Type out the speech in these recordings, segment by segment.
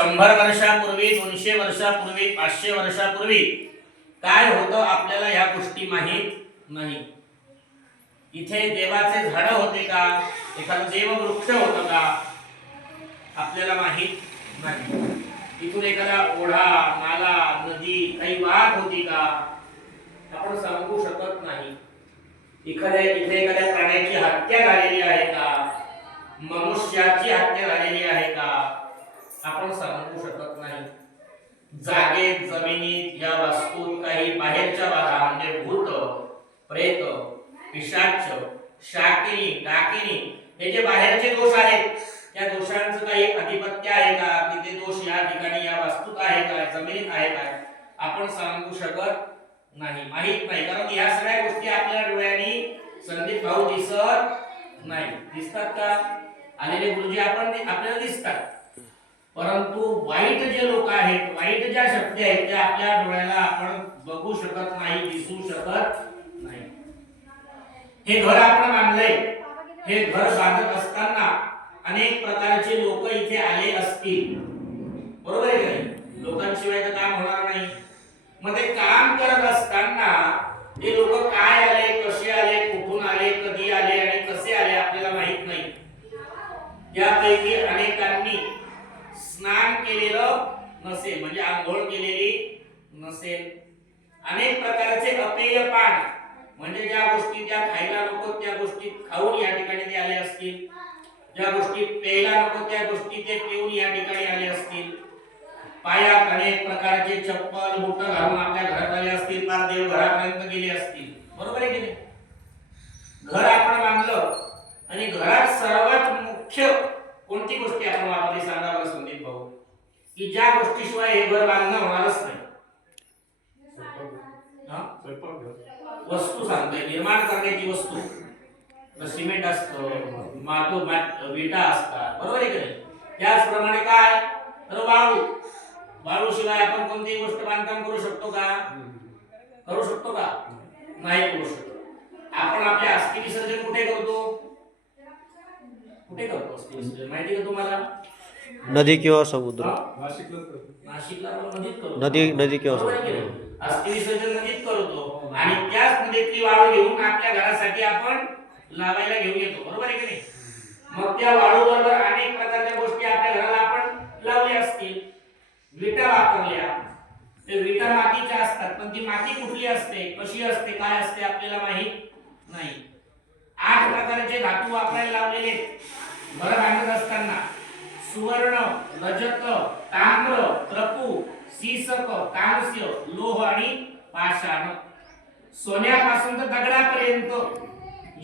शंभर वर्षापूर्वी दोनशे वर्षापूर्वी पाचशे वर्षापूर्वी काय होतं आपल्याला या गोष्टी माहीत नाही. इथे देवाचे झाड होते का? एखादं देववृक्ष होतं का? आपल्याला माहीत नाही. इथून एखादा ओढा नाला नदी काही वाघ होती का? आपण सांगू शकत नाही. एखाद्या इथे एखाद्या प्राण्याची हत्या झालेली आहे का? मनुष्याची हत्या झालेली आहे का? आपण सांगू शकत नाही. जागेत जमिनीत या वस्तूत काही बाहेरच्या बाधा म्हणजे भूत प्रेत पिशाच शाकिनी डाकिनी हे जे बाहेरचे दोष आहेत त्या दोषांचं काही अधिपत्य आहे का? की ते दोष या ठिकाणी या वास्तूत आहे का? जमिनीत आहे का? आपण सांगू शकत नाही. माहीत नाही. कारण या सगळ्या गोष्टी आपल्या डोळ्यांनी संदीप भाऊ दिसत नाही. दिसतात का? आलेले गुरुजी आपण आपल्याला दिसतात. परंतु वाईट जे लोक आहेत वाईट ज्या शक्ती आहेत त्या आपल्या डोळ्याला आपण बघू शकत नाही दिसू शकत नाही. हे घर आपण बांधलंय. हे घर बांधत असताना अनेक प्रकारचे लोक इथे आले असतील. बरोबर आहे का नाही? लोकांशिवाय तर काम होणार नाही. मग ते काम करत असताना ते लोक काय आले कसे आले कुठून आले कधी आले आणि कसे आले आपल्याला माहीत नाही. त्यापैकी अनेकांनी स्नान केलेलं नसेल म्हणजे आंघोळ केलेली नसेल. अनेक प्रकारचे अपेय पान म्हणजे ज्या गोष्टी त्या खायला नको त्या गोष्टी खाऊन या ठिकाणी ते आले असतील. ज्या गोष्टी प्यायला नको त्या गोष्टी ते पिऊन या ठिकाणी आले असतील. पायात अनेक प्रकारचे चप्पल बुट घालून आपल्या घरात आले असतील पार देव घरापर्यंत गेले असतील. बरोबर आहे की नाही घर आपण बांधलं आणि घरात सर्वात मुख्य कोणती गोष्टी आपण वापरली सांगा बरं संदीप भाऊ की ज्या गोष्टीशिवाय हे घर बांधणं होणारच नाही. हा? वस्तू सांगतोय निर्माण करण्याची वस्तू. सिमेंट असतं मातो विटा असतात. बरोबर आहे की त्याचप्रमाणे काय? तर वाळू वाळू शिवाय आपण कोणतीही गोष्ट बांधकाम करू शकतो का? करू शकतो का? नाही करू शकतो. आपण आपले अस्थि विसर्जन कुठे करतो? कुठे करतो अस्थि विसर्जन? माहिती का तुम्हाला? नदी किंवा समुद्र? नदी नदी किंवा समुद्र. विसर्जन नदीत करतो. आणि त्याच नदीतली वाळू घेऊन आपल्या घरासाठी आपण लावायला घेऊन येतो. बरोबर आहे की नाही? मग त्या वाळू बरोबर अनेक प्रकारच्या गोष्टी आपल्या घराला आपण लावल्या असतील. विटा वापरल्या. ते विटा मातीच्या असतात. पण ती माती कुठली असते? कशी असते? काय असते? आपल्याला माहीत नाही. आठ प्रकारचे धातू वापरायला लावलेले आहेत. घर बांधत असताना. सुवर्ण रजत ताम्र प्रपू सीसक कांस्य लोह आणि पाषाण. सोन्यापासून तर दगडापर्यंत.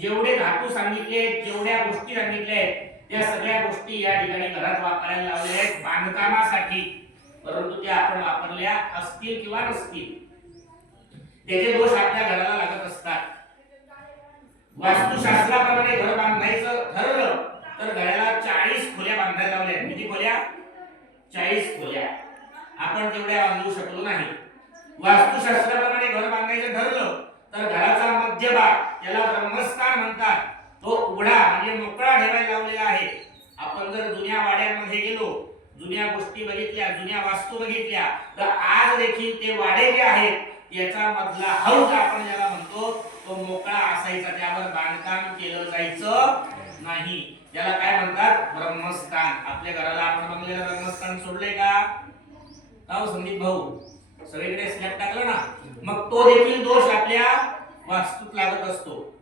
जेवढे धातू सांगितले जेवढ्या गोष्टी सांगितल्या आहेत त्या सगळ्या गोष्टी या ठिकाणी घरात वापरायला लावल्या आहेत बांधकामासाठी. परंतु त्या आपण वापरल्या असतील किंवा नसतील. त्याचे दोष आपल्या घराला लागत असतात. वास्तुशास्त्राप्रमाणे घर बांधायचं ठरलं तर घराला चाळीस खोल्या बांधायला लावल्या. आहेत. किती खोल्या? चाळीस खोल्या. आपण तेवढ्या बांधू शकलो नाही. वास्तुशास्त्राप्रमाणे घर बांधायचं ठरलं तर घराचा मध्यभाग याला ब्रह्मस्थान म्हणतात तो उघडा म्हणजे मोकळा ठेवायला लावलेला आहे. आपण जर जुन्या वाड्यांमध्ये गेलो जुन्या गोष्टी बघितल्या जुन्या वास्तू बघितल्या तर आज देखील ते वाडे जे आहेत याचा मधला हौद आपण ज्याला म्हणतो तो मोकळा असायचा. त्यावर बांधकाम केलं जायचं. नाही. त्याला काय म्हणतात? ब्रह्मस्थान. आपल्या घराला आपण बनलेलं ब्रह्मस्थान सोडले का? हो संदीप भाऊ? सगळीकडे स्लॅब टाकलं ना? मग तो देखील दोष आपल्या वास्तूत लागत असतो.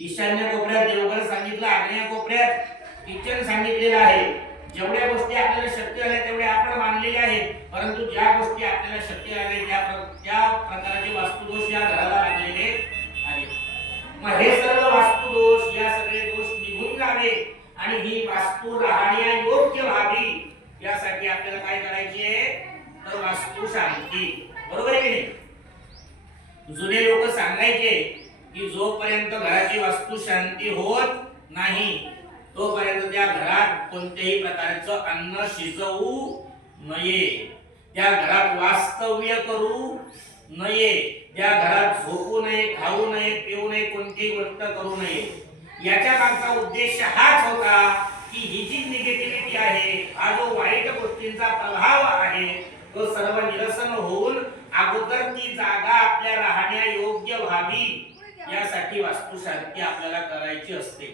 ईशान्य कोपऱ्यात देवघर सांगितलं आग्नेय कोपऱ्यात किचन सांगितलेलं आहे. जेवढ्या गोष्टी आपल्याला शक्य झाल्या तेवढ्या आपण मानलेल्या आहेत. परंतु ज्या गोष्टी आपल्याला शक्य झाल्या त्या त्या प्रकारचे वास्तुदोष या घराला लागलेले आहेत. मग हे सर्व वास्तुदोष या सगळे दोष निघून जावे आणि ही वास्तू राहण्या योग्य व्हावी यासाठी आपल्याला काय करायची आहे तर वास्तू शांती बरोबर आहे की नाही जुने लोक सांगायचे की जोपर्यंत घराची वास्तू शांती होत नाही तोपर्यंत त्या घरात कोणत्याही प्रकारचं अन्न शिजवू नये. त्या घरात वास्तव्य करू नये. त्या घरात झोपू नये खाऊ नये पिऊ नये कोणतीही गोष्ट करू नये. याच्या मागचा उद्देश हाच होता की ही जी निगेटिव्हिटी आहे हा जो वाईट गोष्टींचा प्रभाव आहे तो सर्व निरसन होऊन अगोदर ती जागा आपल्या राहण्या योग्य व्हावी यासाठी वास्तुशांती आपल्याला करायची असते.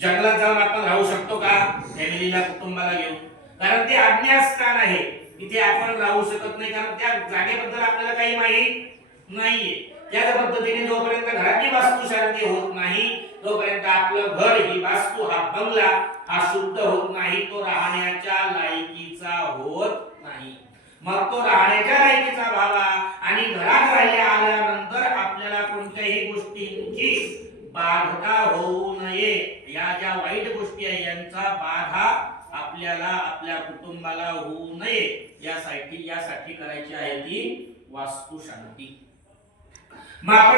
जंगलात जाऊन आपण राहू शकतो का? फॅमिलीला कुटुंबाला घेऊन. कारण ते अज्ञास्थान आहे. तिथे आपण राहू शकत नाही. कारण त्या जागेबद्दल आपल्याला काही माहीत नाहीये. त्याच पद्धतीने जोपर्यंत घराची वास्तुशांती होत नाही तोपर्यंत आपलं घर ही वास्तू हा बंगला हा शुद्ध होत नाही. तो राहण्याच्या लायकीचा होत नाही. मग तो राहण्याच्या लायकीचा व्हावा आणि घरात राहिल्या आल्यानंतर आपल्याला कोणत्याही गोष्टींची बाधा होऊ नये. या ज्या वाईट गोष्टी आहे यांचा बाधा आपल्याला आपल्या कुटुंबाला होऊ नये. यासाठी यासाठी करायची आहे ती वास्तुशांती. मग आपण